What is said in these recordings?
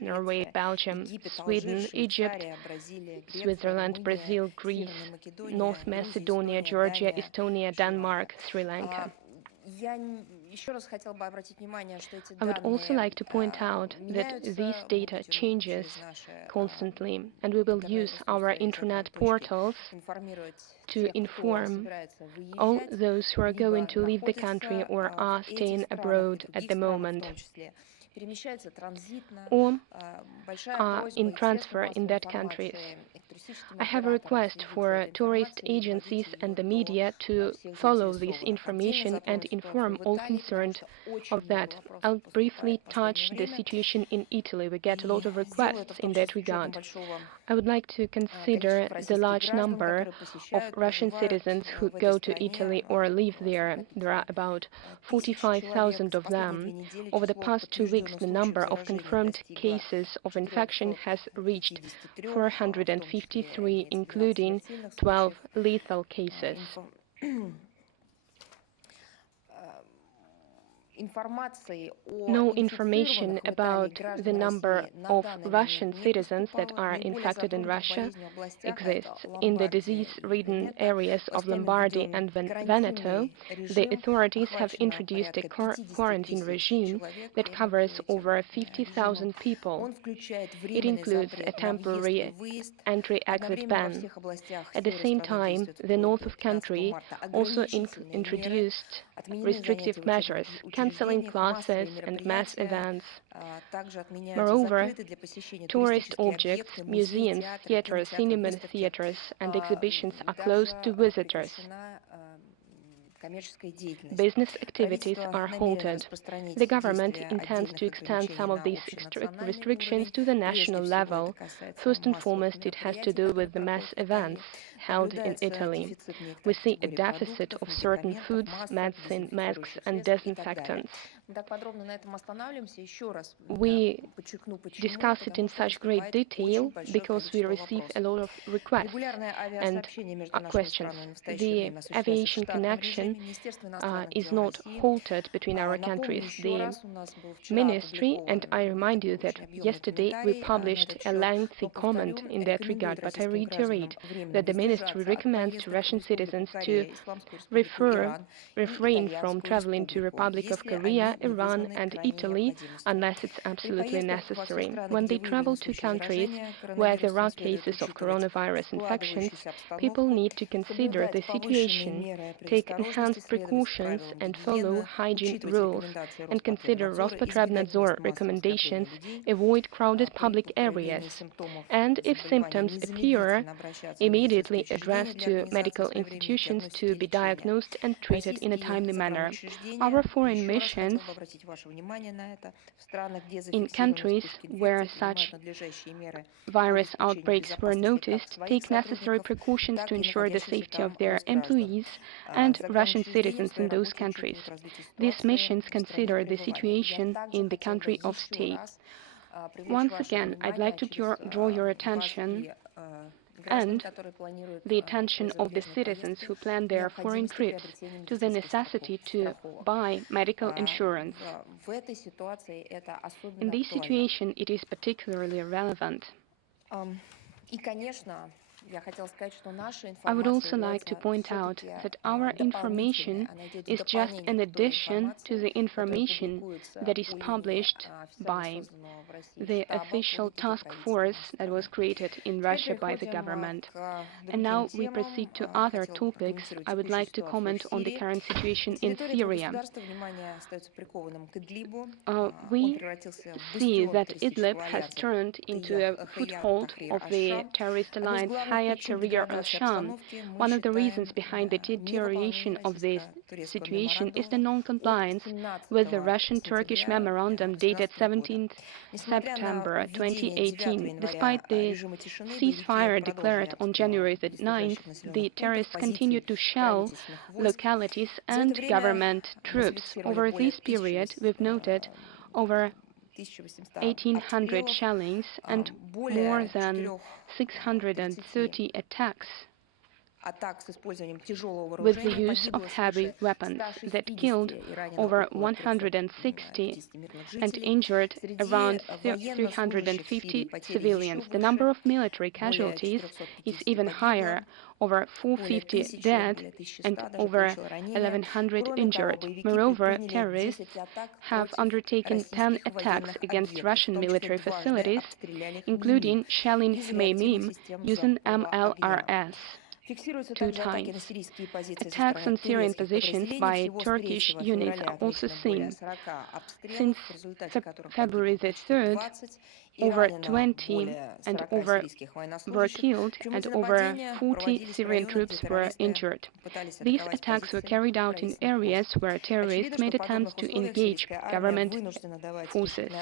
Norway, Belgium, Sweden, Egypt, Switzerland, Brazil, Greece, North Macedonia, Georgia, Estonia, Denmark, Sri Lanka. I would also like to point out that these data changes constantly, and we will use our internet portals to inform all those who are going to leave the country or are staying abroad at the moment, or are in transfer in that countries. I have a request for tourist agencies and the media to follow this information and inform all concerned of that. I'll briefly touch the situation in Italy. We get a lot of requests in that regard. I would like to consider the large number of Russian citizens who go to Italy or live there. There are about 45,000 of them. Over the past 2 weeks, the number of confirmed cases of infection has reached 453, including 12 lethal cases. No information about the number of Russian citizens that are infected in Russia exists. In the disease-ridden areas of Lombardy and Veneto, the authorities have introduced a quarantine regime that covers over 50,000 people. It includes a temporary entry-exit ban. At the same time, the north of the country also introduced restrictive measures, cancelling classes and mass events. Moreover, tourist objects, museums, theaters, cinema theaters, and exhibitions are closed to visitors. Business activities are halted. The government intends to extend some of these restrictions to the national level. First and foremost, it has to do with the mass events held in Italy. We see a deficit of certain foods, medicine, masks, and disinfectants. We discuss it in such great detail because we receive a lot of requests and questions. The aviation connection is not halted between our countries. The ministry, and I remind you that yesterday we published a lengthy comment in that regard, but I reiterate that the ministry recommends to Russian citizens to refrain from traveling to Republic of Korea, Iran, and Italy unless it's absolutely necessary. When they travel to countries where there are cases of coronavirus infections, people need to consider the situation, take enhanced precautions, and follow hygiene rules, and consider Rospotrebnadzor recommendations, avoid crowded public areas, and if symptoms appear, immediately address to medical institutions to be diagnosed and treated in a timely manner. Our foreign missions in countries where such virus outbreaks were noticed take necessary precautions to ensure the safety of their employees and Russian citizens in those countries. These missions consider the situation in the country of stay. Once again, I'd like to draw your attention and the attention of the citizens who plan their foreign trips to the necessity to buy medical insurance. In this situation, it is particularly relevant. I would also like to point out that our information is just an addition to the information that is published by the official task force that was created in Russia by the government. And now we proceed to other topics. I would like to comment on the current situation in Syria. We see that Idlib has turned into a foothold of the terrorist alliance Hayat Tahrir al-Sham. One of the reasons behind the deterioration of this situation is the non-compliance with the Russian-Turkish memorandum dated 17th September 2018. Despite the ceasefire declared on January 9th, the terrorists continued to shell localities and government troops. Over this period, we've noted over 1,800 shellings and more than 630 attacks with the use of heavy weapons that killed over 160 and injured around 350 civilians. The number of military casualties is even higher, over 450 dead and over 1,100 injured. Moreover, terrorists have undertaken 10 attacks against Russian military facilities, including shelling Hmeimim using MLRS 2 times. Attacks on Syrian positions by Turkish units are also seen. Since February the 3rd, over 20 and were killed and over 40 Syrian troops were injured. These attacks were carried out in areas where terrorists made attempts to engage government forces.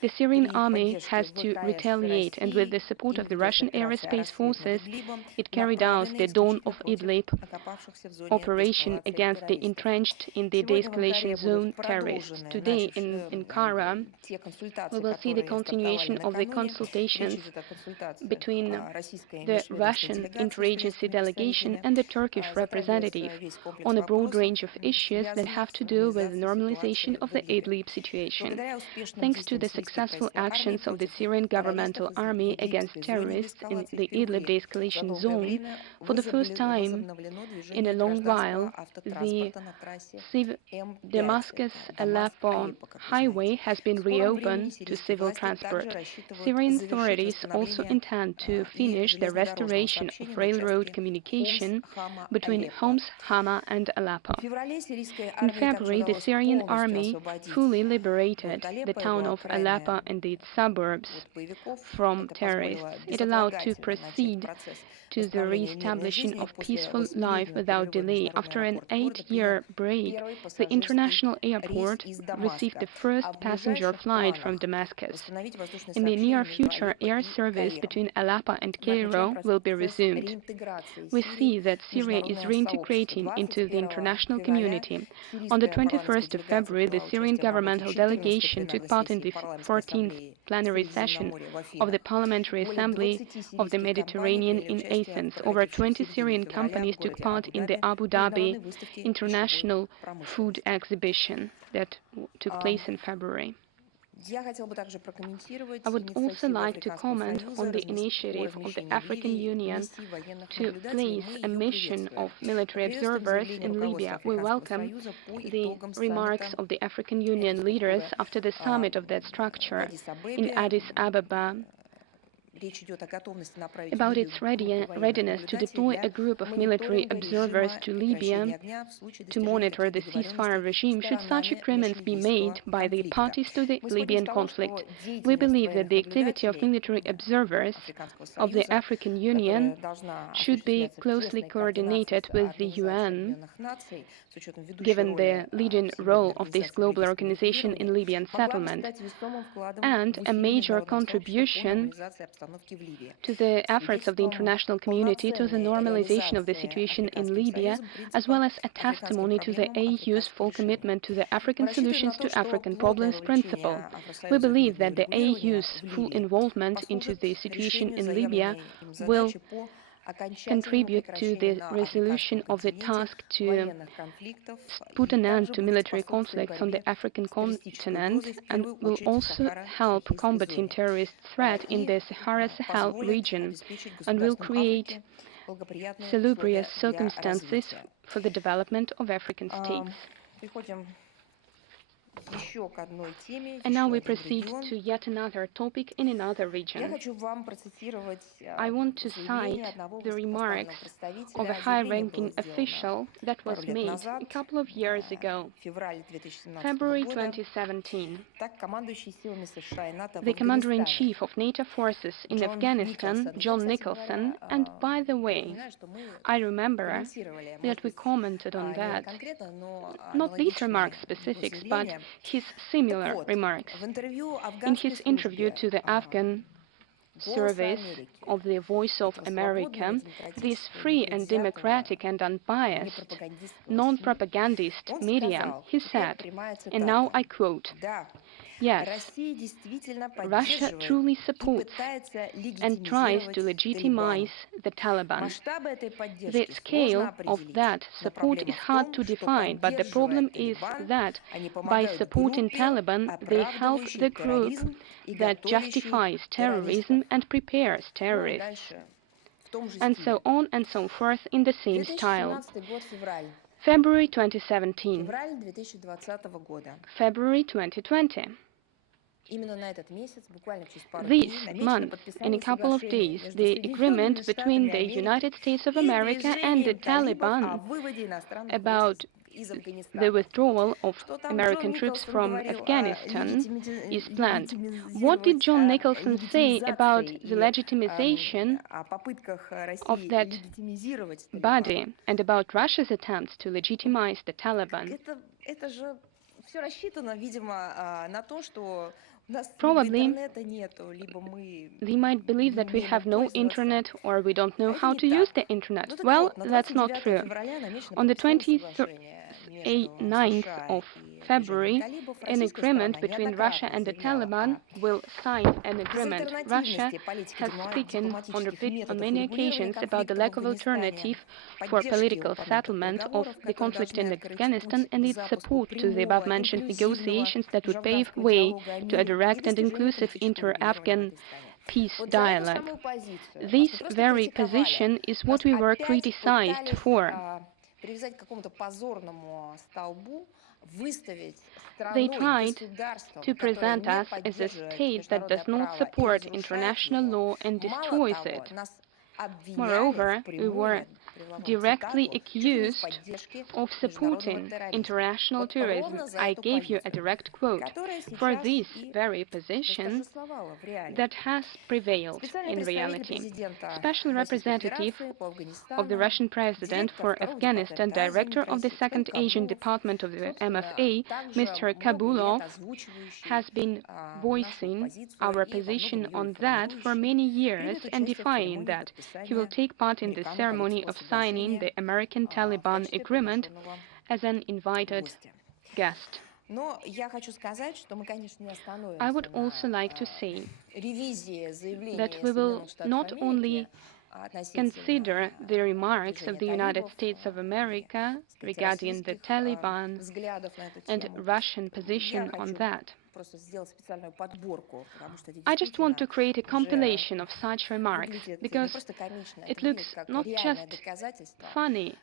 The Syrian army has to retaliate, and with the support of the Russian aerospace forces, it carried out the Dawn of Idlib operation against the entrenched in the de-escalation zone terrorists. Today in Ankara, we will see the continuation of the consultations between the Russian interagency delegation and the Turkish representative on a broad range of issues that have to do with the normalization of the Idlib situation. Thanks to the successful actions of the Syrian governmental army against terrorists in the Idlib de-escalation zone, for the first time in a long while, the Damascus-Aleppo highway has been reopened to civil transport. Syrian authorities also intend to finish the restoration of railroad communication between Homs, Hama, and Aleppo. In February, the Syrian army fully liberated the town of Aleppo and its suburbs from terrorists. It allowed to proceed to the re-establishing of peaceful life without delay. After an 8-year break, the international airport received the first passenger flight from Damascus. In the near future, air service between Aleppo and Cairo will be resumed. We see that Syria is reintegrating into the international community. On the 21st of February, the Syrian governmental delegation took part in the 14th plenary session of the Parliamentary Assembly of the Mediterranean in Athens. Over 20 Syrian companies took part in the Abu Dhabi International Food Exhibition that took place in February. I would also like to comment on the initiative of the African Union to place a mission of military observers in Libya. We welcome the remarks of the African Union leaders after the summit of that structure in Addis Ababa about its readiness to deploy a group of military observers to Libya to monitor the ceasefire regime should such agreements be made by the parties to the Libyan conflict. We believe that the activity of military observers of the African Union should be closely coordinated with the UN, given the leading role of this global organization in Libyan settlement, and a major contribution to the efforts of the international community to the normalization of the situation in Libya, as well as a testimony to the AU's full commitment to the African Solutions to African Problems principle. We believe that the AU's full involvement into the situation in Libya will contribute to the resolution of the task to put an end to military conflicts on the African continent, and will also help combating terrorist threat in the Sahara-Sahel region, and will create salubrious circumstances for the development of African states. And now we proceed to yet another topic in another region. I want to cite the remarks of a high-ranking official that was made a couple of years ago, February 2017. The Commander-in-Chief of NATO forces in Afghanistan, John Nicholson, and by the way, I remember that we commented on that, not these remarks specifics, but his similar remarks. In his interview to the Afghan service of the Voice of America, this free and democratic and unbiased, non-propagandist media, he said, and now I quote, Yes, Russia truly supports and tries to legitimize the Taliban. The scale of that support is hard to define, but the problem is that by supporting Taliban, they help the group that justifies terrorism and prepares terrorists, and so on and so forth in the same style. February 2017. February 2020. This month, in a couple of days, the agreement between the United States of America and the Taliban about the withdrawal of American troops from Afghanistan is planned. What did John Nicholson say about the legitimization of that body and about Russia's attempts to legitimize the Taliban? Probably, they might believe that we have no internet or we don't know how to use the internet. Well, that's not true. On the 29th of February, an agreement between Russia and the Taliban will sign an agreement. Russia has spoken on many occasions about the lack of alternative for political settlement of the conflict in Afghanistan and its support to the above-mentioned negotiations that would pave way to a direct and inclusive inter-Afghan peace dialogue. This very position is what we were criticized for. They tried to present us as a state that does not support international law and destroys it. Moreover, we were directly accused of supporting international terrorism. I gave you a direct quote for this very position that has prevailed in reality. Special representative of the Russian President for Afghanistan, Director of the Second Asian Department of the MFA, Mr. Kabulov, has been voicing our position on that for many years and defying that. He will take part in the ceremony of signing the American-Taliban agreement as an invited guest. I would also like to say that we will not only consider the remarks of the United States of America regarding the Taliban and Russian position on that. I just want to create a compilation of such remarks because it looks not just funny,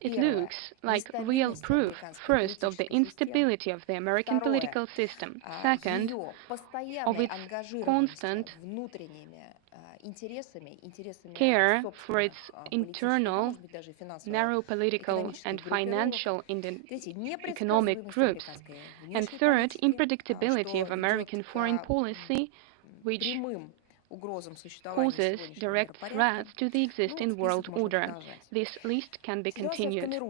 it looks like real proof, first, of the instability of the American political system, second, of its constant care for its internal, narrow political and financial economic groups, and third, unpredictability of American foreign policy, which poses direct threats to the existing world order. This list can be continued.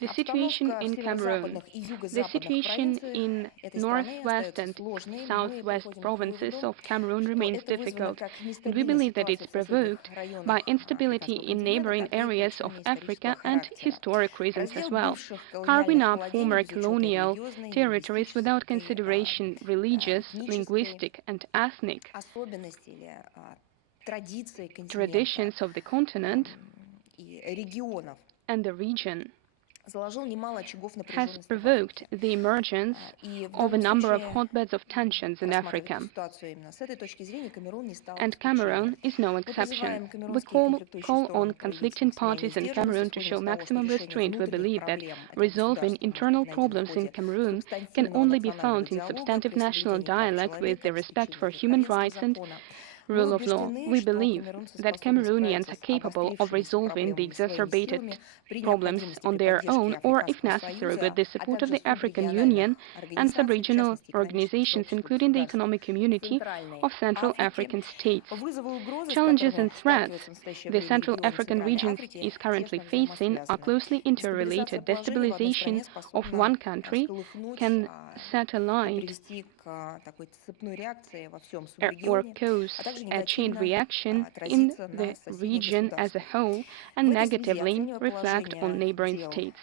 The situation in Cameroon. The situation in northwest and southwest provinces of Cameroon remains difficult, and we believe that it's provoked by instability in neighboring areas of Africa and historic reasons as well. Carving up former colonial territories without consideration religious, linguistic, and ethnic traditions of the continent and the region has provoked the emergence of a number of hotbeds of tensions in Africa, and Cameroon is no exception. We call on conflicting parties in Cameroon to show maximum restraint. We believe that resolving internal problems in Cameroon can only be found in substantive national dialogue with the respect for human rights and rule of law. We believe that Cameroonians are capable of resolving the exacerbated problems on their own or, if necessary, with the support of the African Union and sub-regional organizations, including the Economic Community of Central African States. Challenges and threats the Central African region is currently facing are closely interrelated. Destabilization of one country can satellite or cause a chain reaction in the region as a whole and negatively reflect on neighboring states.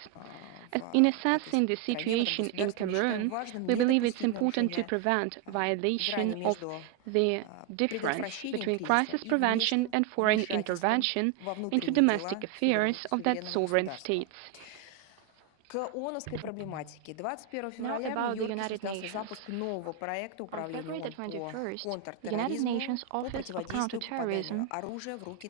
In assessing the situation in Cameroon, we believe it's important to prevent violation of the difference between crisis prevention and foreign intervention into domestic affairs of that sovereign states. Now about the United Nations. On February the 21st, the United Nations Office of Counterterrorism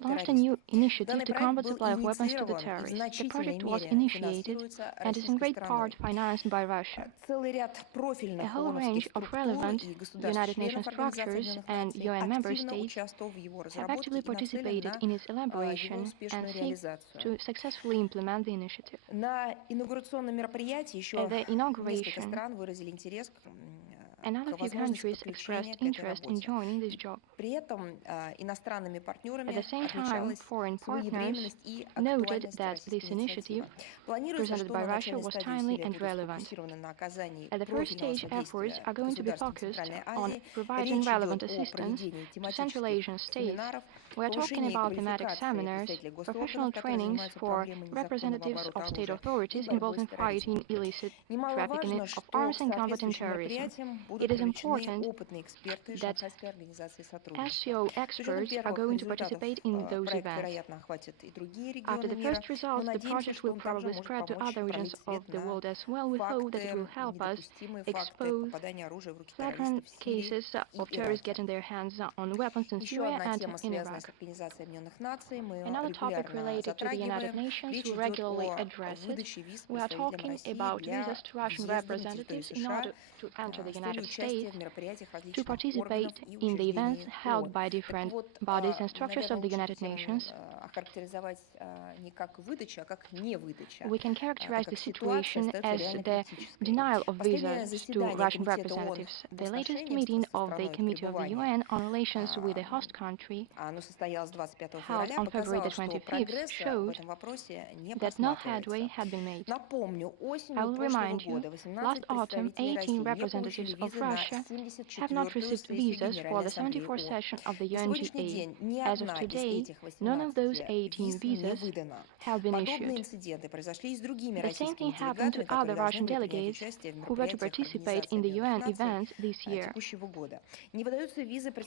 launched a new initiative to combat supply of weapons to the terrorists. The project was initiated and is in great part financed by Russia. A whole range of relevant United Nations structures and UN member states have actively participated in its elaboration and seek to successfully implement the initiative. At the inauguration, another few countries expressed interest in joining this job. At the same time, foreign partners noted that this initiative presented by Russia was timely and relevant. At the first stage, efforts are going to be focused on providing relevant assistance to Central Asian states. We are talking about thematic seminars, professional trainings for representatives of state authorities involved in fighting illicit trafficking of arms and combating terrorism. It is important that SCO experts are going to participate in those events. After the first results, the project will probably spread to other regions of the world as well. We hope that it will help us expose flagrant cases of terrorists getting their hands on weapons in Syria and in Iraq. Another topic related to the United Nations, we regularly address it. We are talking about visas to Russian representatives in order to enter the United States to participate in the events held by different bodies and structures of the United Nations. We can characterize the situation as the denial of visas to Russian representatives. The latest meeting of the Committee of the UN on Relations with the host country, held on February the 25th, showed that no headway had been made. I will remind you, last autumn, 18 representatives of Russia have not received visas for the 74th session of the UNGA. As of today, none of those 18 visas have been issued. The same thing happened to other Russian delegates who were to participate in the UN events this year.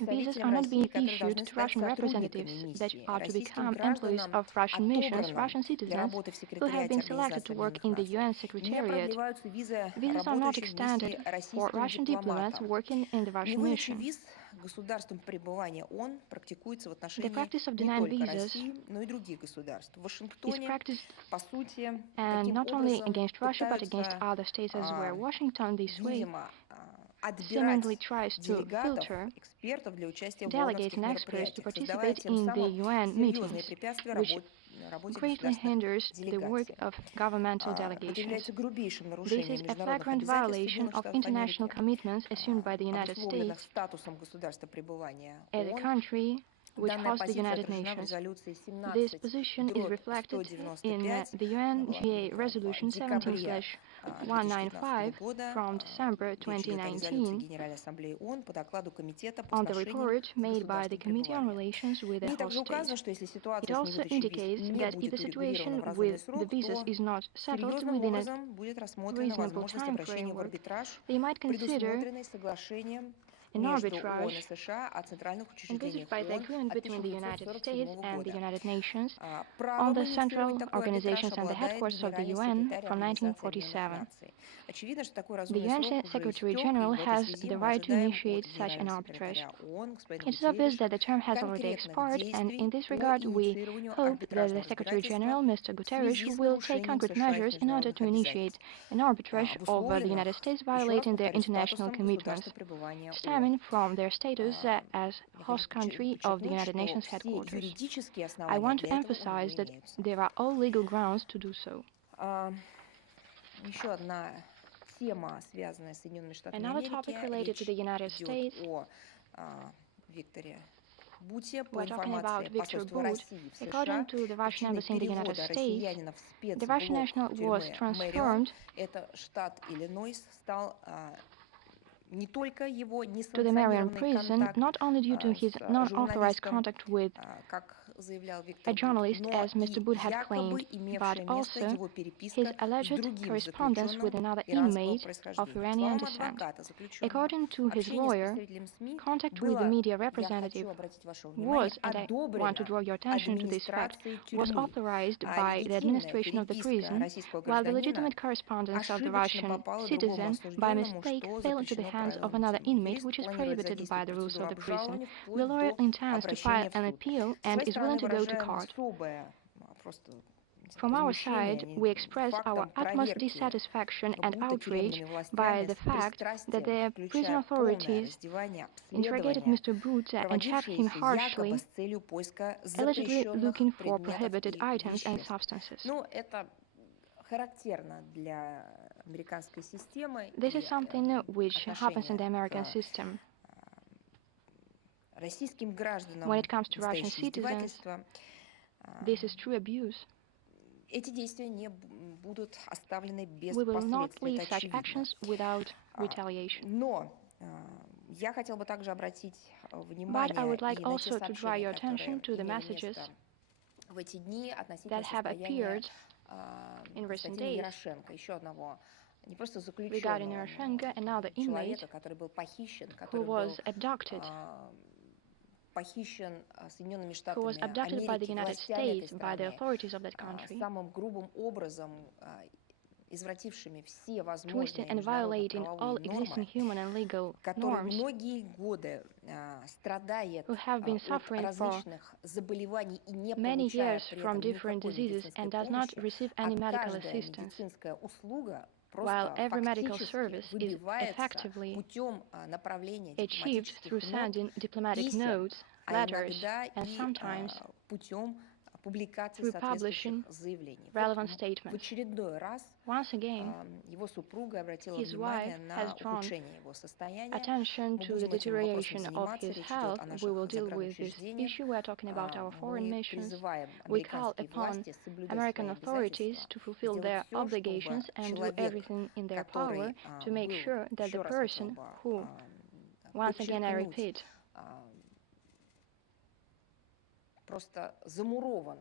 Visas are not being issued to Russian representatives that are to become employees of Russian missions, Russian citizens who have been selected to work in the UN Secretariat. Visas are not extended for Russian diplomats working in the Russian mission. The practice of denying visas is practiced and not only against Russia but against other states as well. Washington this way seemingly tries to filter delegates and experts to participate in the UN meetings, which greatly hinders the work of governmental delegations. This is a flagrant violation of international commitments assumed by the United States as a country which hosts the United Nations. This position is reflected in the UNGA Resolution 17/195 from December 2019 on the report made by the Committee on Relations with the host state. It also indicates that if the situation with the visas is not settled within a reasonable time framework, they might consider an arbitrage envisaged by the agreement between the United States and the United Nations on the central organizations and the headquarters of the UN from 1947. The UN Secretary General has the right to initiate such an arbitrage. It is obvious that the term has already expired, and in this regard we hope that the Secretary General, Mr. Guterres, will take concrete measures in order to initiate an arbitrage over the United States violating their international commitments, stemming from their status as host country of the United Nations headquarters. I want to emphasize that there are all legal grounds to do so. Another topic related to the United States, we're talking about Victor Bout. According to the Russian embassy in the United States, the Russian national was transformed to the Marian prison, not only due to his non-authorized contact with a journalist, as Mr. Bud had claimed, but also his alleged correspondence with another inmate of Iranian descent. According to his lawyer, contact with the media representative was, and I want to draw your attention to this fact, was authorized by the administration of the prison, while the legitimate correspondence of the Russian citizen, by mistake, fell into the hands of another inmate, which is prohibited by the rules of the prison. The lawyer intends to file an appeal and is willing to go to court. From our side, we express our utmost dissatisfaction and outrage by the fact that the prison authorities interrogated Mr. Butza and checked him harshly, allegedly looking for prohibited items and substances. This is something which happens in the American system. When it comes to Russian citizens, this is true abuse. We will not leave such actions without retaliation. But I would like also to draw your attention to the messages that have appeared in recent days regarding Yaroshenko, another inmate who was abducted by the United States, by the authorities of that country, twisting and violating all existing human and legal norms, who have been suffering for many years from different diseases and does not receive any medical assistance, while every medical service is effectively achieved through sending diplomatic notes, letters, and sometimes through publishing relevant statements. Once again, his wife has drawn attention to the deterioration of his health. We will deal with this issue. We are talking about our foreign missions. We call upon American authorities to fulfill their obligations and do everything in their power to make sure that the person who, once again I repeat,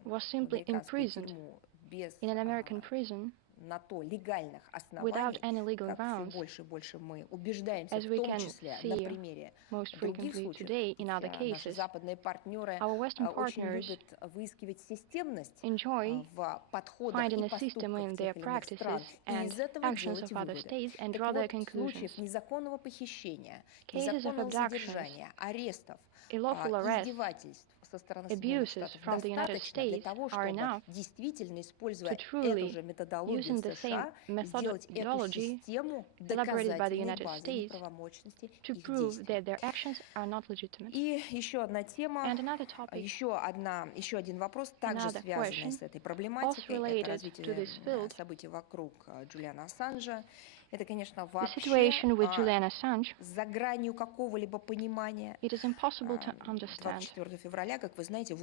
was simply imprisoned in an American prison without any legal grounds, as we can see most frequently today in other cases. Our Western partners enjoy finding a system in their practices and actions of other states and draw their conclusions. Cases of abductions, illawful arrests, abuses from the United States are enough to truly, using the same methodology elaborated by the United States, to prove that their actions are not legitimate. And another topic, another question, also related to this field, the situation with Julian Assange, it is impossible to understand.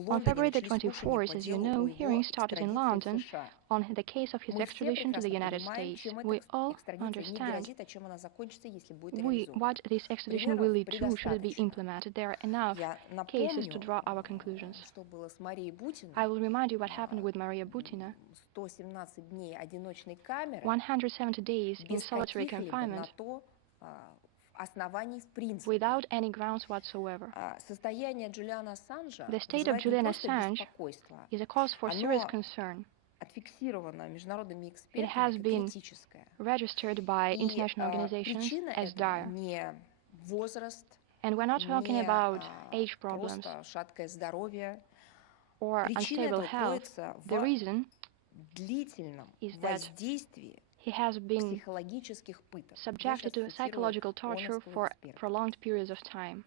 On February the 24th, as you know, hearings started in London on the case of his extradition to the United States. We all understand what this extradition will lead to should it be implemented. There are enough cases to draw our conclusions. I will remind you what happened with Maria Butina. 170 days in solitary confinement without any grounds whatsoever. The state of Julian Assange is a cause for serious concern. It has been registered by international organizations as dire. And we're not talking about age problems or unstable health. The reason is that he has been subjected to psychological torture for prolonged periods of time.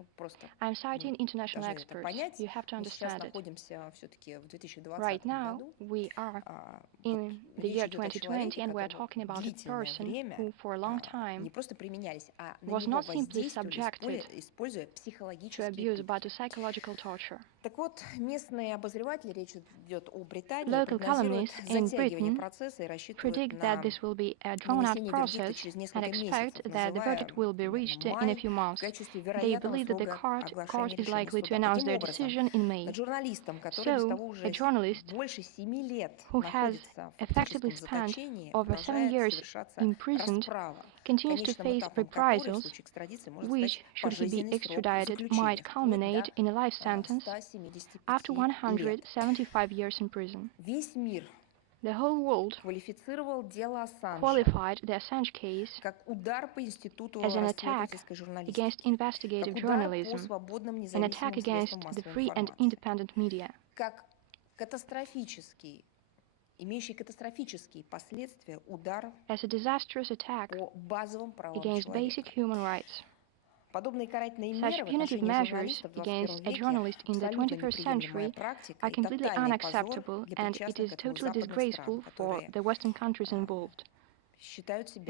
I'm citing international experts. You have to understand it. Right now, we are in the year 2020, and we're talking about a person who, for a long time, was not simply subjected to abuse, but to psychological torture. Local columnists in Britain predict that this will be be a drawn-out process and expect that the verdict will be reached in a few months. They believe that the court is likely to announce their decision in May. So, a journalist who has effectively spent over 7 years imprisoned continues to face reprisals, which, should he be extradited, might culminate in a life sentence after 175 years in prison. The whole world qualified the Assange case as an attack against investigative journalism, an attack against the free and independent media. As a disastrous attack against basic human rights. Such punitive measures against a journalist in the 21st century are completely unacceptable, and it is totally disgraceful for the Western countries involved,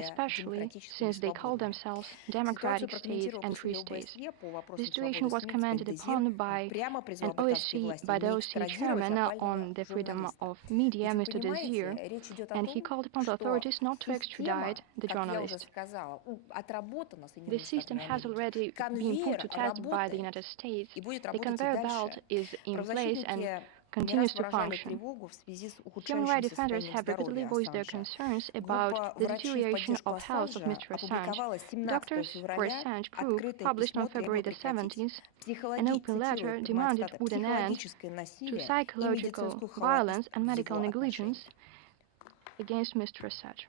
especially since they call themselves democratic states and free states. The situation was commented upon by the OSCE chairman on the freedom of media, Mr. Desir, and he called upon the authorities not to extradite the journalist. This system has already been put to test by the United States. The conveyor belt is in place and continues to function. Human rights defenders have repeatedly voiced their concerns about the deterioration of health of Mr. Assange. Doctors for Assange Group published on February the 17th an open letter demanding would an end to psychological violence and medical negligence against Mr. Assange.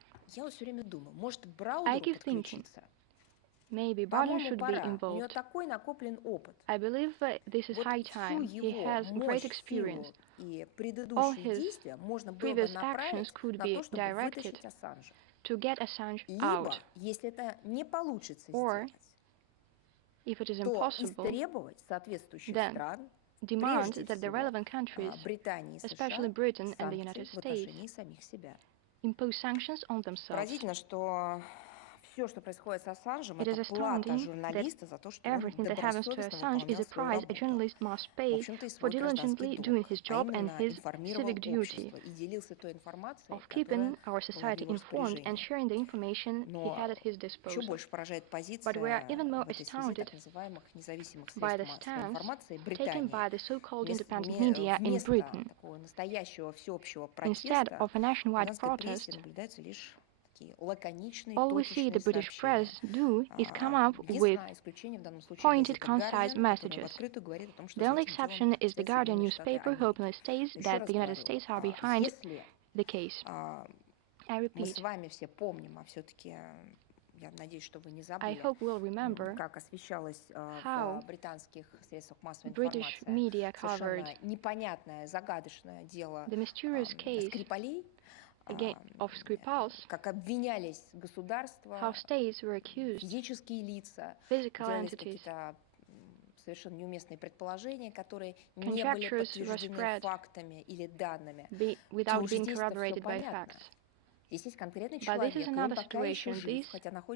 I keep thinking, maybe Biden should be involved. I believe this is high time. He has great experience. All his previous actions could be directed to get Assange out. Or, if it is impossible, then demand that the relevant countries, especially Britain and the United States, impose sanctions on themselves. It is astounding that everything that happens to Assange is a price a journalist must pay for diligently doing his job and his civic duty of keeping our society informed and sharing the information he had at his disposal. But we are even more astounded by the stance taken by the so-called independent media in Britain. Instead of a nationwide protest, all we see the British press do is come up with pointed, concise messages. The only exception is the Guardian newspaper, who openly states that the United States are behind the case. I repeat, I hope we'll remember how British media covered the mysterious case of Skripals, how states were accused, physical entities, conjectures were spread without being corroborated by facts. But this is another situation.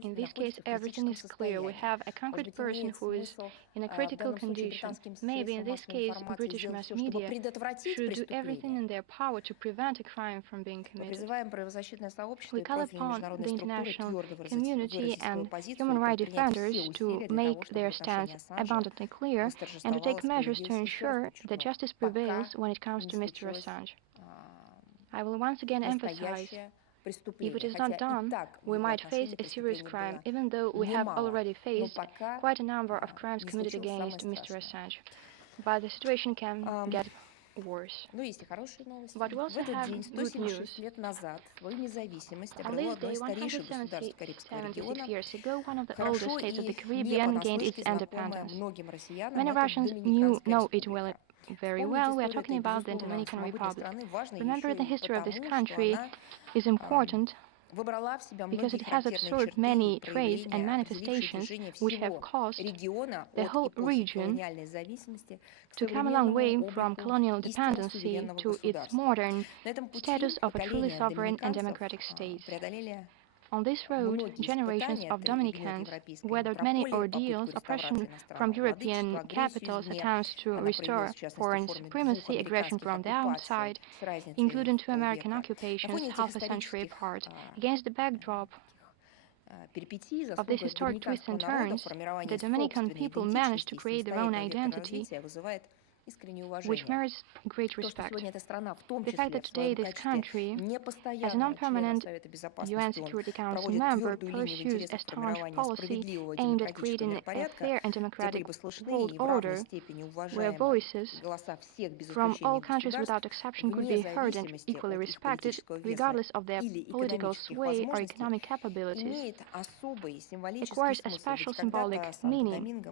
In this case, everything is clear. We have a concrete person who is in a critical condition. Maybe in this case, British mass media should do everything in their power to prevent a crime from being committed. We call upon the international community and human rights defenders to make their stance abundantly clear and to take measures to ensure that justice prevails when it comes to Mr. Assange. I will once again emphasize, if it is not done, we might face a serious crime, even though we have already faced quite a number of crimes committed against Mr. Assange. But the situation can get worse. But we also have good news. On this day, 176 years ago, one of the oldest states of the Caribbean gained its independence. Many Russians know it very well. We are talking about the Dominican Republic. Remember, the history of this country is important because it has absorbed many traits and manifestations which have caused the whole region to come a long way from colonial dependency to its modern status of a truly sovereign and democratic state. On this road, generations of Dominicans weathered many ordeals, oppression from European capitals, attempts to restore foreign supremacy, aggression from the outside, including two American occupations half a century apart. Against the backdrop of these historic twists and turns, the Dominican people managed to create their own identity, which merits great respect. The fact that today this country, as a non-permanent UN Security Council member, pursues a staunch policy aimed at creating a fair and democratic world order, where voices from all countries without exception could be heard and equally respected, regardless of their political sway or economic capabilities, acquires a special symbolic meaning,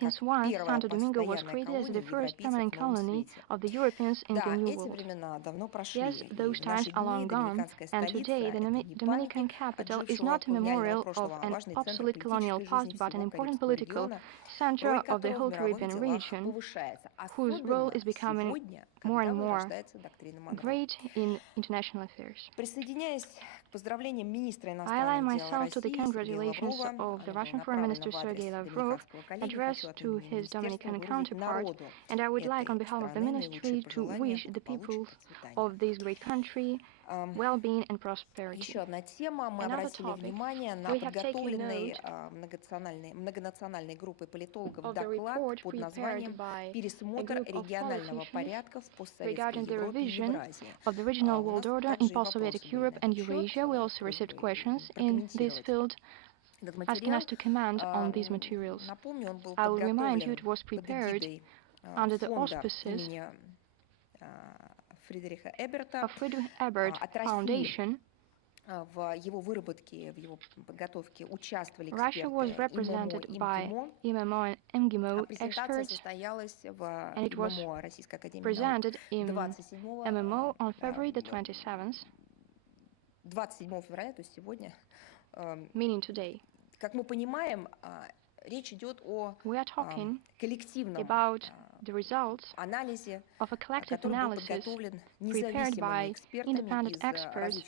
since once Santo Domingo was created as the first permanent colony of the Europeans in the New World. Yes, those times are long gone, and today the Dominican capital is not a memorial of an obsolete colonial past, but an important political center of the whole Caribbean region, whose role is becoming more and more great in international affairs. I align myself to the congratulations of the Russian Foreign Minister Sergei Lavrov addressed to his Dominican counterpart, and I would like on behalf of the ministry to wish the peoples of this great country well-being and prosperity. Another topic, we have taken note of the report prepared by a group of politicians regarding the revision of the regional world order in post-Soviet Europe and Eurasia. We also received questions in this field asking us to comment on these materials. I will remind you it was prepared under the auspices of Friedrich Ebert Foundation. Russia was represented by MMO and MGMO experts, and it was presented in MMO on February the 27th, meaning today. We are talking about the results of a collective analysis prepared by independent experts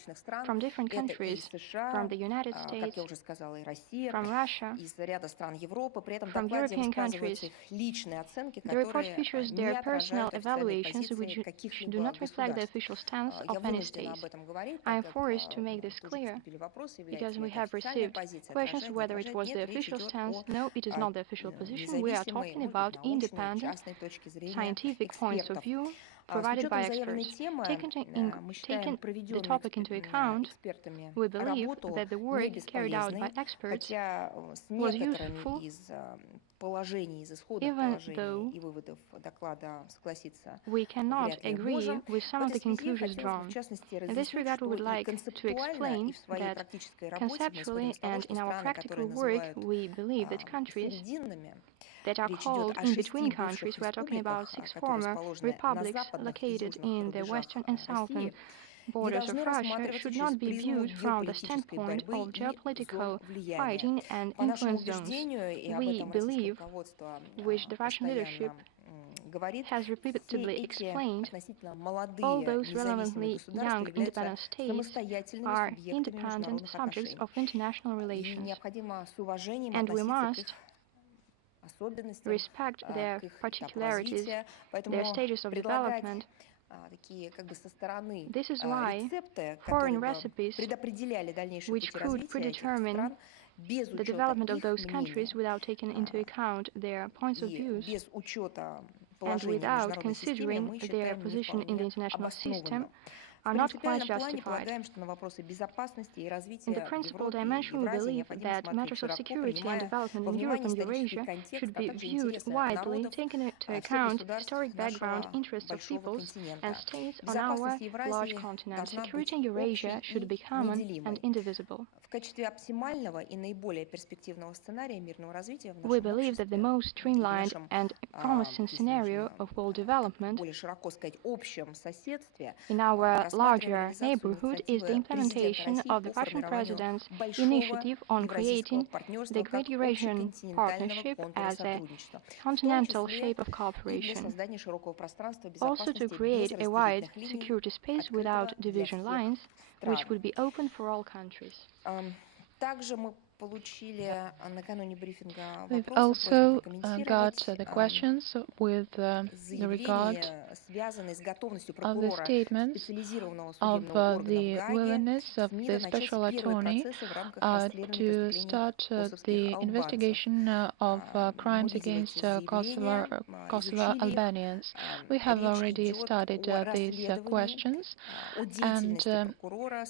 from different countries, from the United States, from Russia, from European countries. The report features their personal evaluations, which do not reflect the official stance of any state. I am forced to make this clear, because we have received questions whether it was the official stance. No, it is not the official position. We are talking about independent scientific points of view provided by experts. Taking the topic into account, we believe that the work carried out by experts was useful, even though we cannot agree with some of the conclusions drawn. In this regard, we would like to explain that conceptually and in our practical work, we believe that countries that are called in-between countries, we are talking about 6 former republics located in the western and southern borders of Russia, should not be viewed from the standpoint of geopolitical fighting and influence zones. We believe, which the Russian leadership has repeatedly explained, all those relevantly young independent states are independent subjects of international relations, and we must respect their particularities, their stages of development. This is why foreign recipes, which could predetermine the development of those countries without taking into account their points of views and without considering their position in the international system, are not quite justified. In the principal dimension, we believe that matters of security and development in Europe and Eurasia should be viewed widely, taking into account historic background, interests of peoples and states on our large continent. Security in Eurasia should be common and indivisible. We believe that the most streamlined and promising scenario of world development in our larger neighborhood is the implementation of the Russian president's initiative on creating the Great Eurasian Partnership as a continental shape of cooperation. Also to create a wide security space without division lines, which would be open for all countries. We've also got the questions with the regard of the statements of the willingness of the special attorney to start the investigation of crimes against Kosovo Albanians. We have already studied these questions, and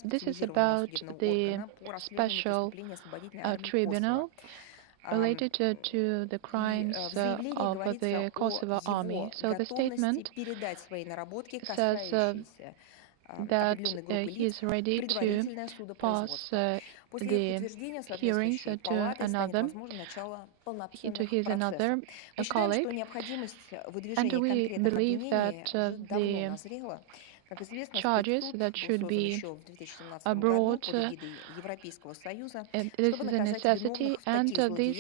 this is about the special tribunal related to the crimes of the Kosovo army. So the statement says that he is ready to pass the hearings to his another colleague, and we believe that the charges that should be brought, this is a necessity, and this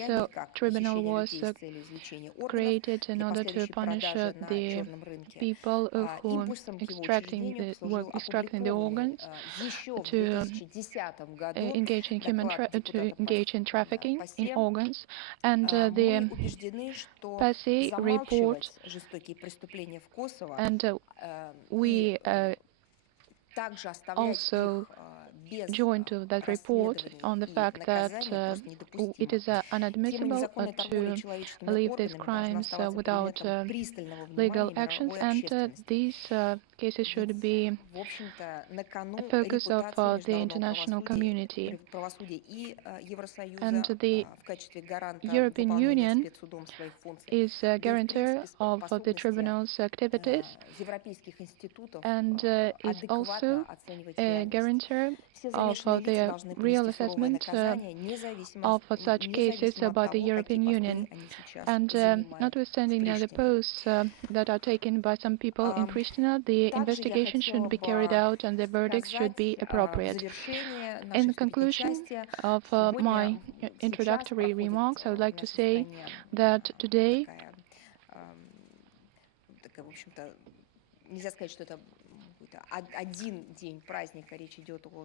tribunal was created in order to punish the people who were extracting the organs, to engage in trafficking in organs, and the PASI report, and we also joined to that report on the fact that it is inadmissible to leave these crimes without legal actions, and these cases should be a focus of the international community. And the European Union is a guarantor of the tribunal's activities, and is also a guarantor of the real assessment of such cases by the European Union. And notwithstanding the posts that are taken by some people in Pristina, the investigation should be carried out and the verdicts should be appropriate. In the conclusion of my introductory remarks, I would like to say that today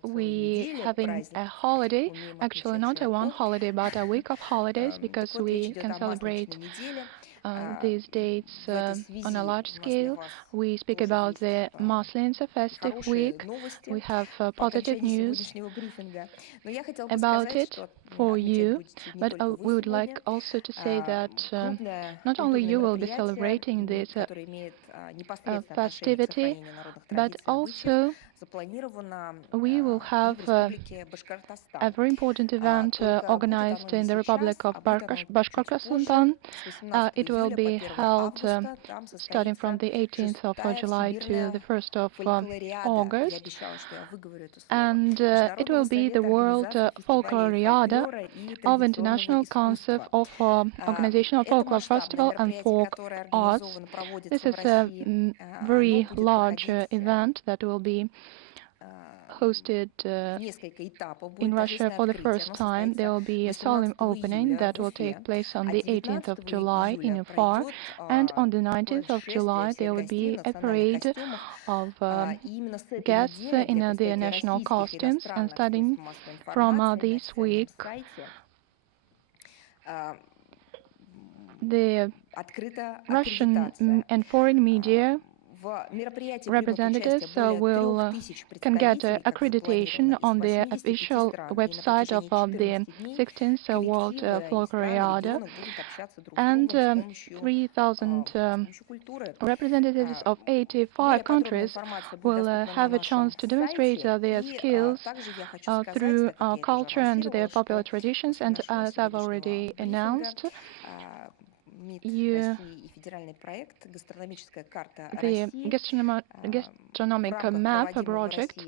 we having a holiday, actually not a one holiday, but a week of holidays, because we can celebrate these dates on a large scale. We speak about the Masleniца festive week. We have positive news about it for you, but we would like also to say that not only you will be celebrating this festivity, but also we will have a very important event organized in the Republic of Bashkortostan. It will be held starting from the 18th of July to the 1st of August, and it will be the World Folkloriada of International Council of Organization of Folklore Festival and Folk Arts. This is a very large event that will be hosted in Russia for the first time. There will be a solemn opening that will take place on the 18th of July in Ufa, and on the 19th of July there will be a parade of guests in their national costumes, and starting from this week the Russian and foreign media representatives can get accreditation on the official website of the 16th World Folkloriada, and 3,000 representatives of 85 countries will have a chance to demonstrate their skills through culture and their popular traditions. And as I've already announced, the gastronomic map project,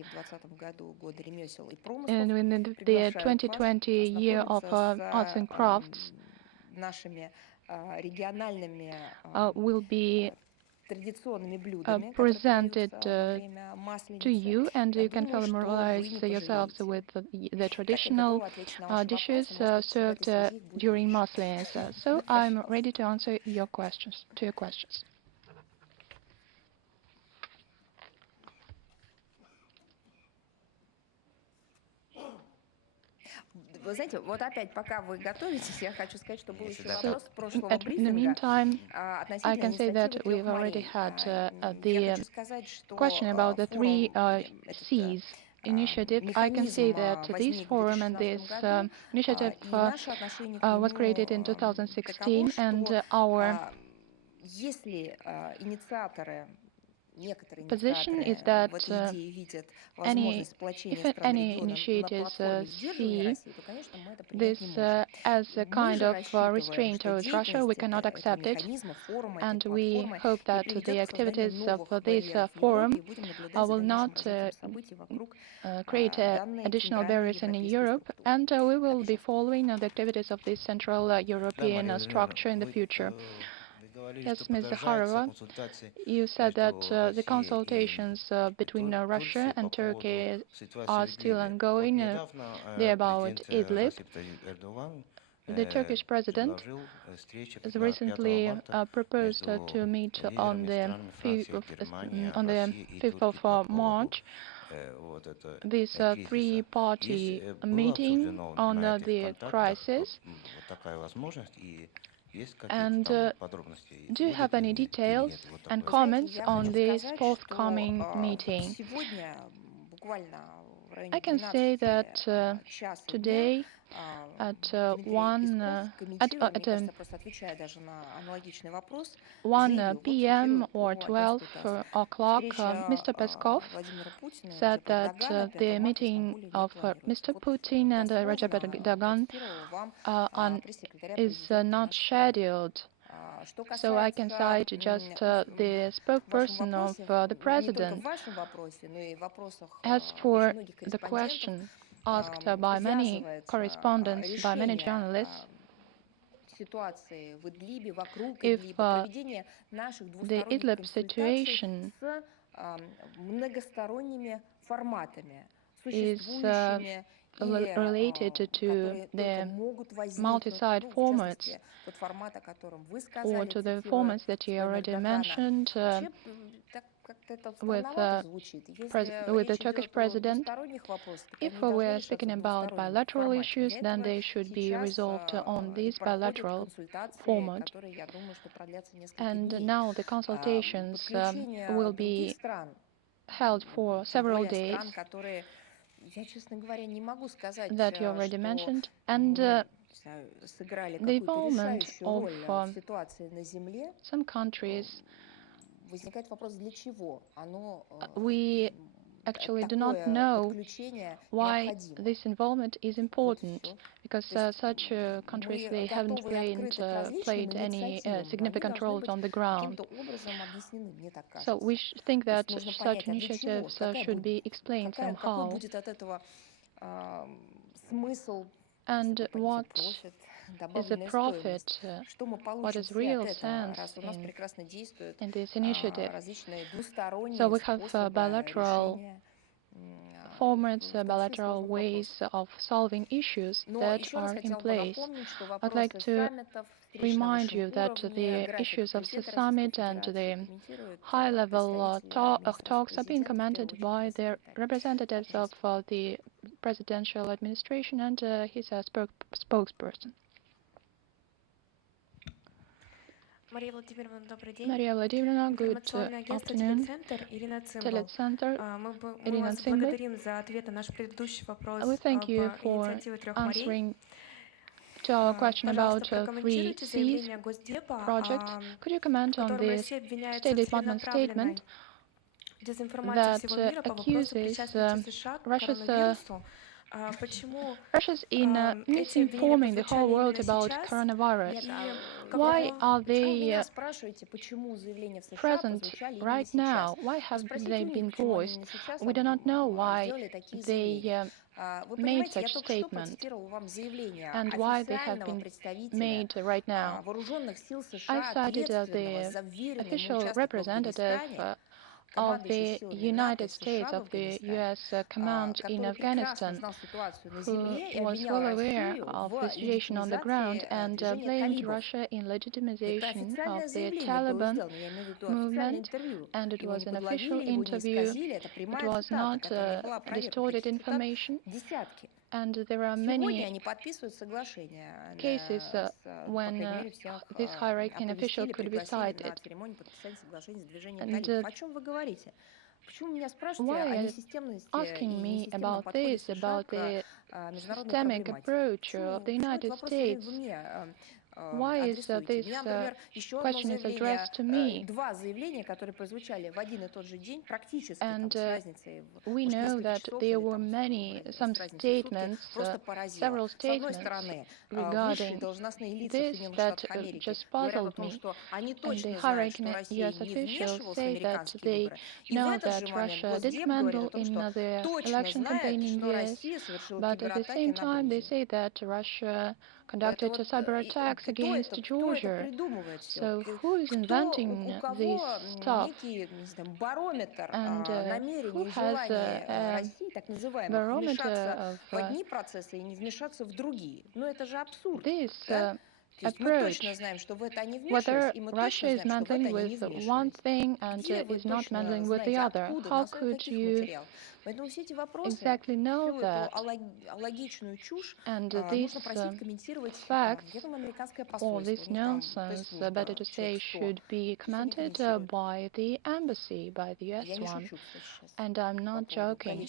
and in the 2020 year of arts and crafts, will be presented to you, and you can familiarize yourselves with the traditional dishes served during Masleniца. So I'm ready to answer your questions. Вы знаете, вот опять, пока вы готовитесь, я хочу сказать, что был еще вопрос с прошлого брифинга. In the meantime, I can say that we've already had the question about the three C's initiative. I can say that this forum and this initiative was created in 2016, and our position is that if any initiators see this as a kind of restraint towards Russia, we cannot accept it, and we hope that the activities of this forum will not create additional barriers in Europe, and we will be following the activities of this Central European structure in the future. Yes, Ms. Zakharova, you said that the consultations between Russia and Turkey are still ongoing. They're about Idlib. The Turkish president has recently proposed to meet on the 5th of March this three-party meeting on the crisis. And do you have any details and comments on this forthcoming meeting? I can say that today at 1 p.m. or 12 o'clock, Mr. Peskov said that the meeting of Mr. Putin and Recep Erdogan is not scheduled. So I can cite just the spokesperson of the president. As for the question asked by many correspondents, by many journalists, if the Idlib situation is related to the multi-site formats or to the formats that you already mentioned with the Turkish president. If we are speaking about bilateral issues, then they should be resolved on this bilateral format. And now the consultations will be held for several days that you already mentioned, and the involvement of some countries, we actually do not know why this involvement is important, because such countries, they haven't played any significant roles on the ground. So we think that such initiatives should be explained somehow. And what is the profit, what is real sense in this initiative? So we have bilateral formats, bilateral ways of solving issues that are in place. I'd like to remind you that the issues of the summit and the high-level talks are being commented by the representatives of the presidential administration and his spokesperson. Maria Vladimirovna, good afternoon. Telecenter, Irina Tsimbe. We thank you for answering to our question about 3Cs project. Could you comment on the State Department statement that accuses Russia's in misinforming the whole world about coronavirus? Why are they present right now? Why have they been voiced? We do not know why they made such statement and why they have been made right now. I cited the official representative of the United States, of the U.S. Command in Afghanistan, who was well aware of the situation on the ground and blamed Russia in legitimization of the Taliban movement, and it was an official interview. It was not distorted information, and there are many cases when this high-ranking official could be cited. And why are you asking me about this, about the systemic approach of the United States? Why is this question is addressed to me? And we know that there were some statements, several statements regarding this that just puzzled me. And the high-ranking U.S. officials say that they know that Russia did meddle in the election campaign in the U.S., but at the same time they say that Russia conducted cyber attacks against Georgia. So who is inventing this stuff? And who has a barometer of this approach? Whether Russia is meddling with one thing and is not meddling with the other, how could you exactly know that? And these facts, or this nonsense, better to say, should be commented by the embassy, by the US one. And I'm not joking.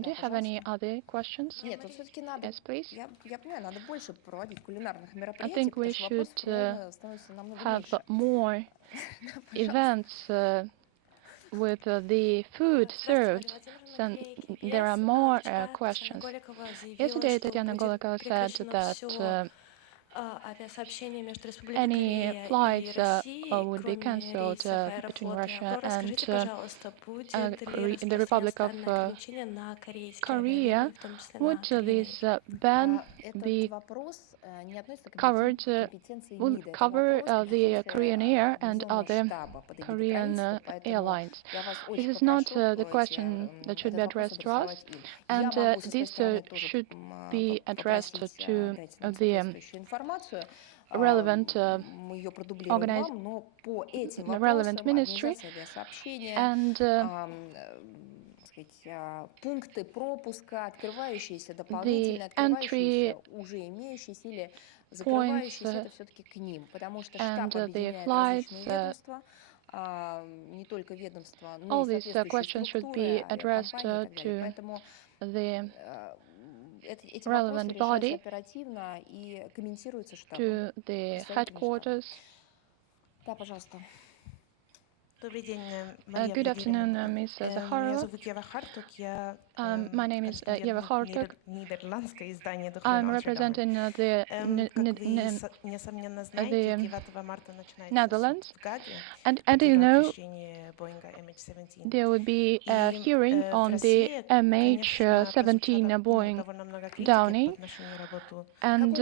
Do you have any other questions? Yes, please. I think we should have more events with the food served, so there are more questions. Yesterday, Tatiana Golikova said that any flights would be cancelled between Russia and the Republic of Korea. Would this ban be covered, will cover the Korean Air and other Korean airlines? This is not the question that should be addressed to us, and this should be addressed to the relevant relevant ministry, and the entry points and the flights, all these questions should be addressed to the relevant body, to the headquarters. Good afternoon, Ms. Zakharova. My name is Eva Hartog. I'm representing the Netherlands. And you know, there will be a hearing on the MH17 Boeing Downing. And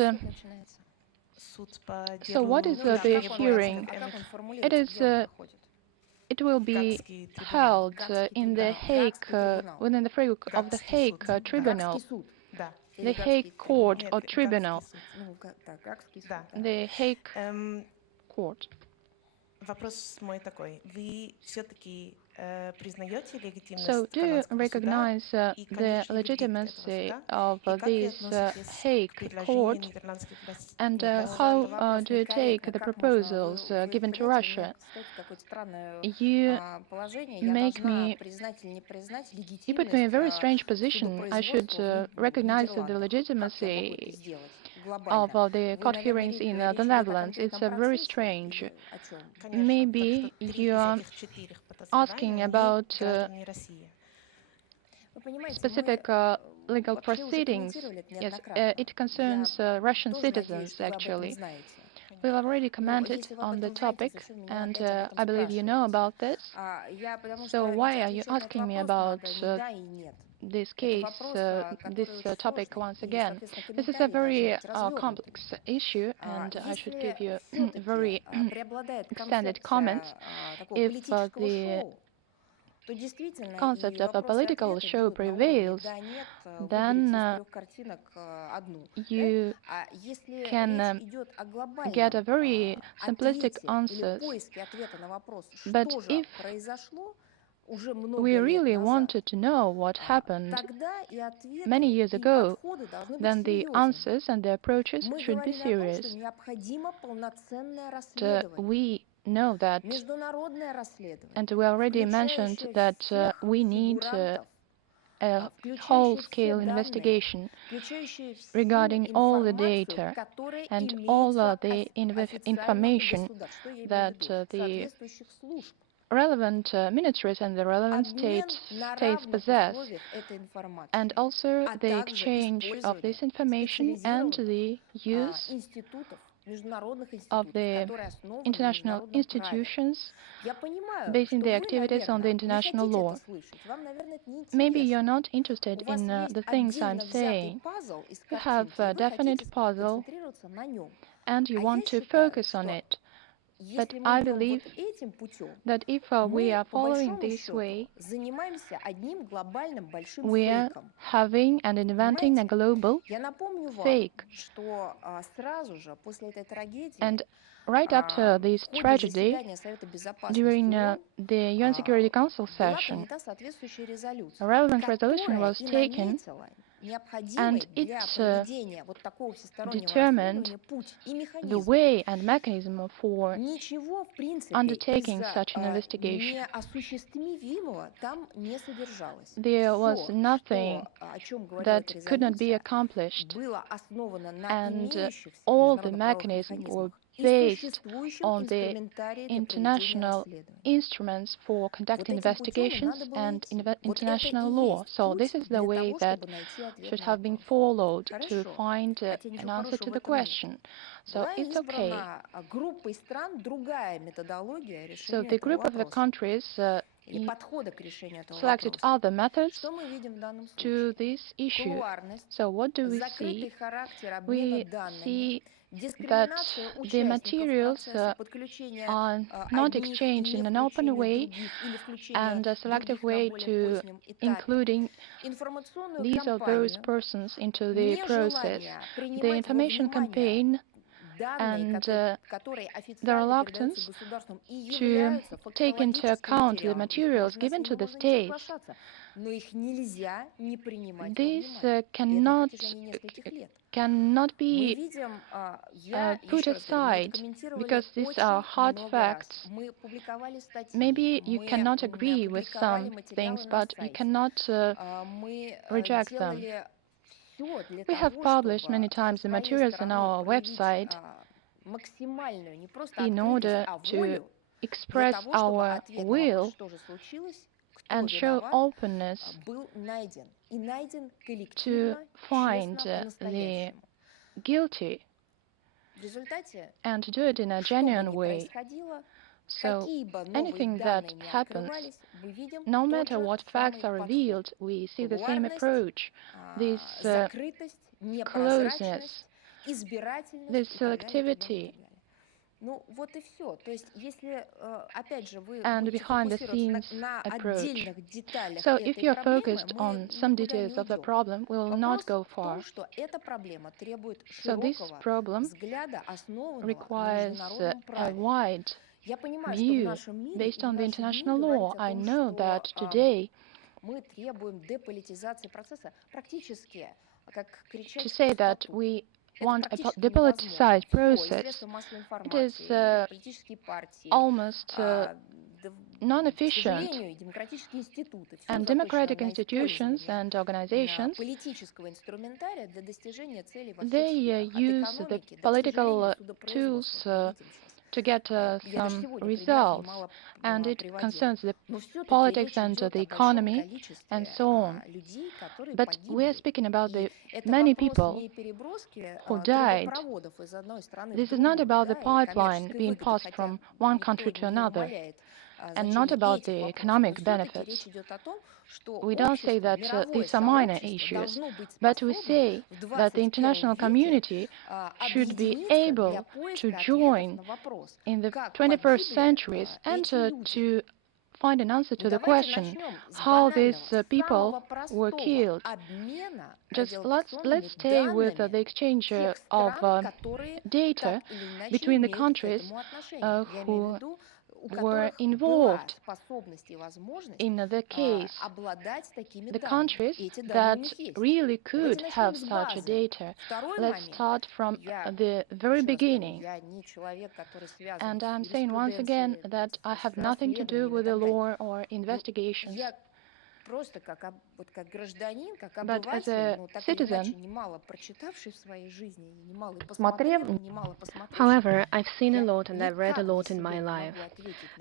so what is the hearing? It will be held in the Hague, within the framework of the Hague Tribunal, the Hague Court or Tribunal, the Hague Court. So, do you recognize the legitimacy of this Hague Court, and how do you take the proposals given to Russia? You put me in a very strange position. I should recognize the legitimacy of the court hearings in the Netherlands. It's very strange. Maybe you are asking about specific legal proceedings. Yes, it concerns Russian citizens, actually. We've already commented on the topic, and I believe you know about this. So why are you asking me about this case, this topic once again? This is a very complex issue, and I should give you very extended comments. If the concept of a political show prevails, then you can get a very simplistic answers. But if we really wanted to know what happened many years ago, then the answers and the approaches should be serious. We know that, and we already mentioned that we need a whole-scale investigation regarding all the data and all the information that the relevant ministries and the relevant states possess, and also the exchange of this information and the use of the international institutions basing their activities on the international law. Maybe you're not interested in the things I'm saying. You have a definite puzzle and you want to focus on it. But I believe that if we are following this way, we are having and inventing a global fake. And right after this tragedy, during the UN Security Council session, a relevant resolution was taken, and it determined the way and mechanism for undertaking such an investigation. There was nothing that could not be accomplished, and all the mechanisms were based on the international instruments for conducting investigations and international law. So this is the way that should have been followed to find an answer to the question. So it's okay. So the group of the countries selected other methods to this issue. So what do we see? We see that the materials are not exchanged in an open way and a selective way to including these or those persons into the process. The information campaign and the reluctance to take into account the materials given to the states, this cannot be put aside because these are hard facts. Maybe you cannot agree with some things, but you cannot reject them. We have published many times the materials on our website in order to express our will and show openness to find the guilty and to do it in a genuine way. So anything that happens, no matter what facts are revealed, we see the same approach, this closeness, this selectivity, and behind-the-scenes approach. So if you're focused on some details of the problem, we will not go far. So this problem requires a wide view based on the international law. I know that today to say that we want a depoliticized process, it is almost non-efficient, and democratic institutions and organizations, they use the political tools to get some results, and it concerns the politics and the economy and so on. But we're speaking about the many people who died. This is not about the pipeline being passed from one country to another, and not about the economic benefits. We don't say that these are minor issues, but we say that the international community should be able to join in the 21st centuries and to find an answer to the question how these people were killed. Just let's stay with the exchange of data between the countries who were involved in the case, the countries that really could have such a data. Let's start from the very beginning. And I'm saying once again that I have nothing to do with the law or investigations. But as a citizen, however, I've seen a lot and I've read a lot in my life,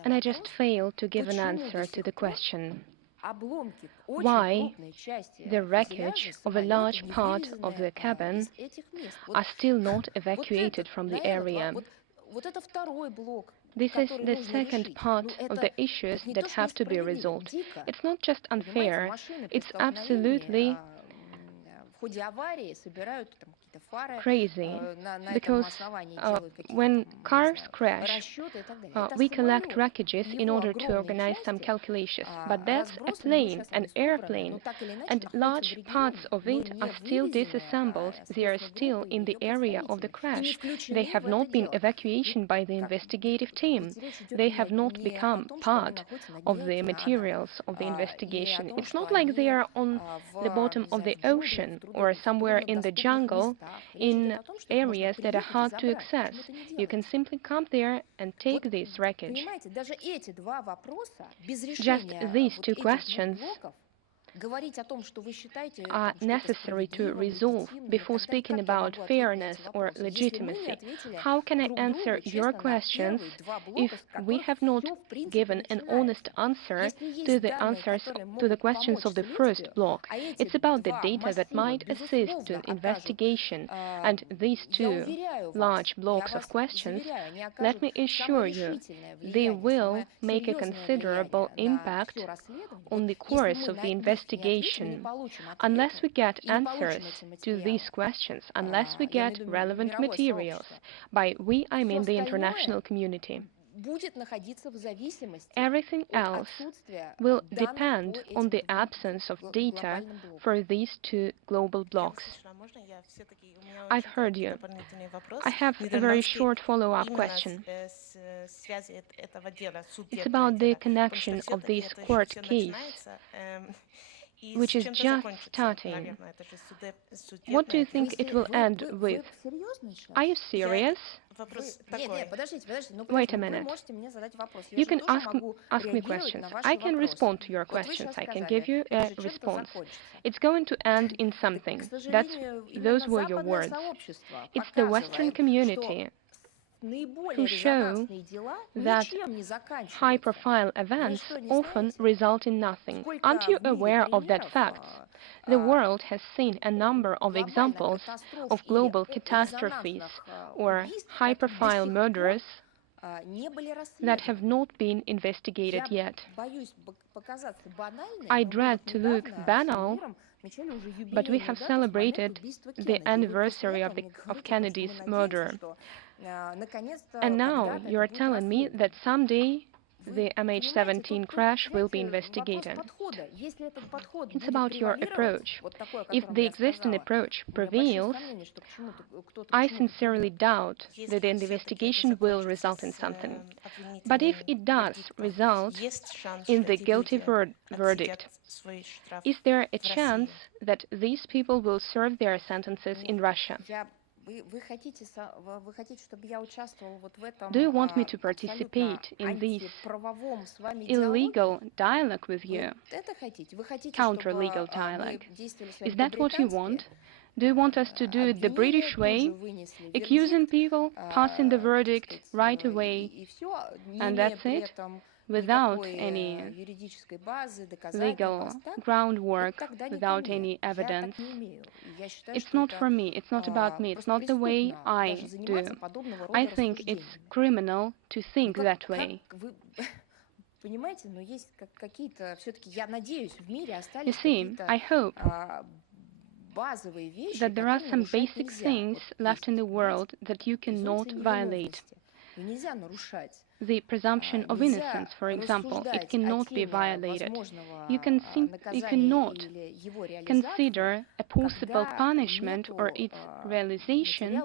and I just fail to give an answer to the question why the wreckage of a large part of the cabin are still not evacuated from the area. This is the second part of the issues that have to be resolved. It's not just unfair, it's absolutely crazy, because when cars crash, we collect wreckages in order to organize some calculations. But that's a plane, an airplane, and large parts of it are still disassembled. They are still in the area of the crash. They have not been evacuated by the investigative team. They have not become part of the materials of the investigation. It's not like they are on the bottom of the ocean or somewhere in the jungle in areas that are hard to access. You can simply come there and take this wreckage. Just these two questions are necessary to resolve before speaking about fairness or legitimacy. How can I answer your questions if we have not given an honest answer to the questions of the first block? It's about the data that might assist to investigation, and these two large blocks of questions, let me assure you, they will make a considerable impact on the course of the investigation. Unless we get answers to these questions, unless we get relevant materials, by we I mean the international community, everything else will depend on the absence of data for these two global blocks. I've heard you. I have a very short follow-up question. It's about the connection of this court case, which is just starting. What do you think it will end with? Are you serious? Wait a minute. You can ask me questions. I can respond to your questions. I can give you a response. It's going to end in something. Those were your words. It's the Western community who show that high-profile events often result in nothing. Aren't you aware of that fact? The world has seen a number of examples of global catastrophes or high-profile murders that have not been investigated yet. I dread to look banal, but we have celebrated the anniversary of Kennedy's murder. And now you're telling me that someday the MH17 crash will be investigated. It's about your approach. If the existing approach prevails, I sincerely doubt that the investigation will result in something. But if it does result in the guilty verdict, is there a chance that these people will serve their sentences in Russia? Do you want me to participate in this illegal dialogue with you? Counter-legal dialogue. Is that what you want? Do you want us to do it the British way, accusing people, passing the verdict right away, and that's it, without any legal groundwork, without any evidence? It's not for me, it's not about me, it's not the way I do. I think it's criminal to think that way. You see, I hope that there are some basic things left in the world that you cannot violate. The presumption of innocence, for example, it cannot be violated. You cannot consider a possible punishment or its realization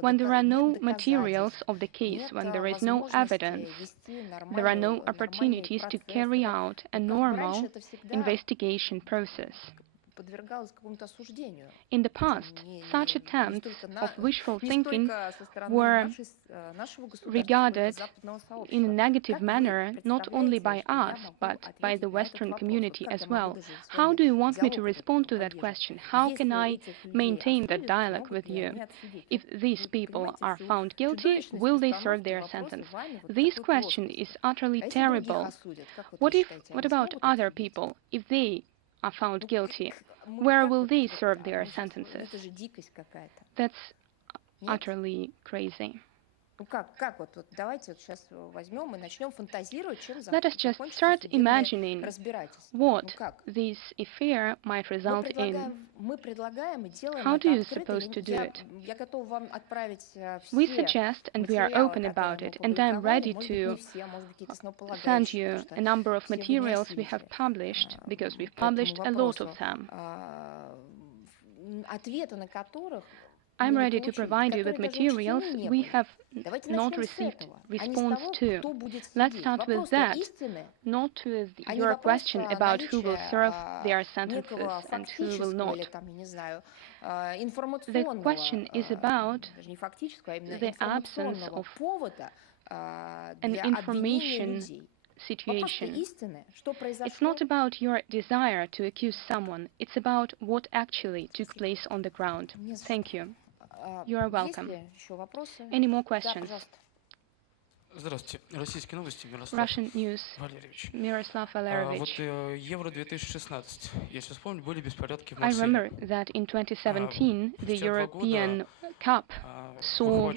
when there are no materials of the case, when there is no evidence. There are no opportunities to carry out a normal investigation process. In the past, such attempts of wishful thinking were regarded in a negative manner not only by us, but by the Western community as well. How do you want me to respond to that question? How can I maintain that dialogue with you? If these people are found guilty, will they serve their sentence? This question is utterly terrible. What about other people? If they are found guilty, where will they serve their sentences? That's utterly crazy. Let us just start imagining what this affair might result in. How do you suppose to do it? We suggest, and we are open about it, and I'm ready to send you a number of materials we have published, because we've published a lot of them. I'm ready to provide you with materials we have not received response to. Let's start with that, not with your question about who will serve their sentences and who will not. The question is about the absence of an information situation. It's not about your desire to accuse someone, it's about what actually took place on the ground. Thank you. You are welcome. Any more questions? Здравствуйте. Российские новости. Russian news. Miroslav Valerovich. Вот Евро 2016. Если вспомнить, были беспорядки в I Марселе. remember that in 2017 the European Cup saw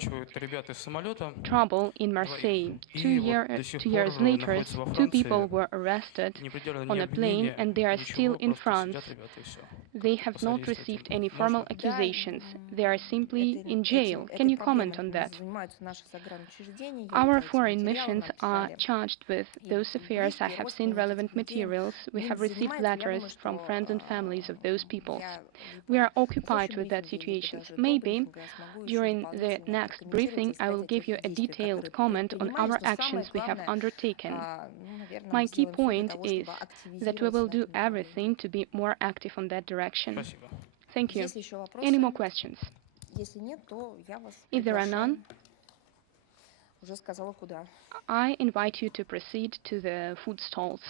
trouble in Marseille. 2 years later, 2 people were arrested on a plane and they are still in France. They have not received any formal accusations. They are simply in jail. Can you comment on that? Our foreign missions are charged with those affairs. I have seen relevant materials. We have received letters from friends and families of those peoples. We are occupied with that situation. Maybe during the next briefing I will give you a detailed comment on our actions we have undertaken. My key point is that we will do everything to be more active on that direction. Thank you. Any more questions? If there are none, I invite you to proceed to the food stalls.